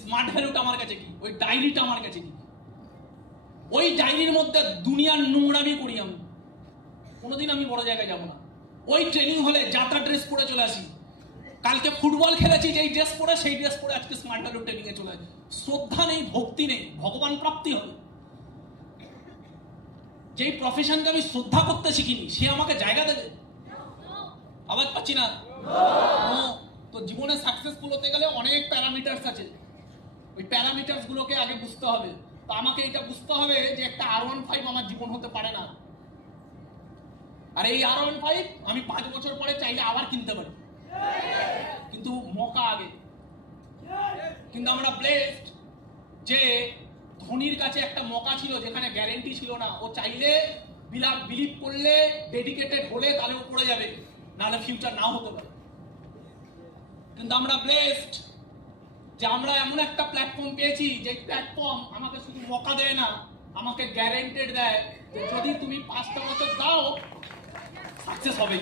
Smart ভ্যালুটা আমার কাছে কি, ওই ডায়েরিটা আমার কাছে কি, ওই ডায়েরির মধ্যে দুনিয়ার নোংরামি করি আমি, কোনোদিন আমি বড় জায়গায় যাব না। ওই ট্রেনিং হলে যাত্রা ড্রেস পরে চলে আসি, কালকে ফুটবল খেলেছি যেই ড্রেস পরে, সেই ড্রেস পরে আজকে স্মার্ট ভ্যালু ট্রেনিং এ চলে আসি। শ্রদ্ধা নেই, ভক্তি নেই, ভগবান প্রাপ্তি হবে। যেই প্রফেশনকে আমি শ্রদ্ধা করতে শিখিনি সে আমাকে জায়গা দেবে? আওয়াজ পাচ্ছি না। তো জীবনে সাকসেসফুল হতে গেলে অনেক প্যারামিটার্স আছে, ওই প্যারামিটার্স গুলোকে আগে বুঝতে হবে। তো আমাকে এটা বুঝতে হবে যে একটা R15 আমার জীবন হতে পারে না, আর এই R15 আমি 5 বছর পরে চাইলে আবার কিনতে পারি, কিন্তু মকা আগে। কিন্তু আমরা ব্লেসড যে ধোনির কাছে একটা মকা ছিল যেখানে গ্যারেন্টি ছিল না, ও চাইলে বিলিভ করলে, ডেডিকেটেড হলে তাহলে ও পড়ে যাবে, নাহলে ফিউচার নাও হতে পারে। কিন্তু আমরা ব্লেসড যে আমরা এমন একটা প্ল্যাটফর্ম পেয়েছি, যে প্ল্যাটফর্ম আমাকে শুধু মকা দেয় না, আমাকে গ্যারেন্টেড দেয় যে যদি তুমি 5টা বছর দাও সাকসেস হবে।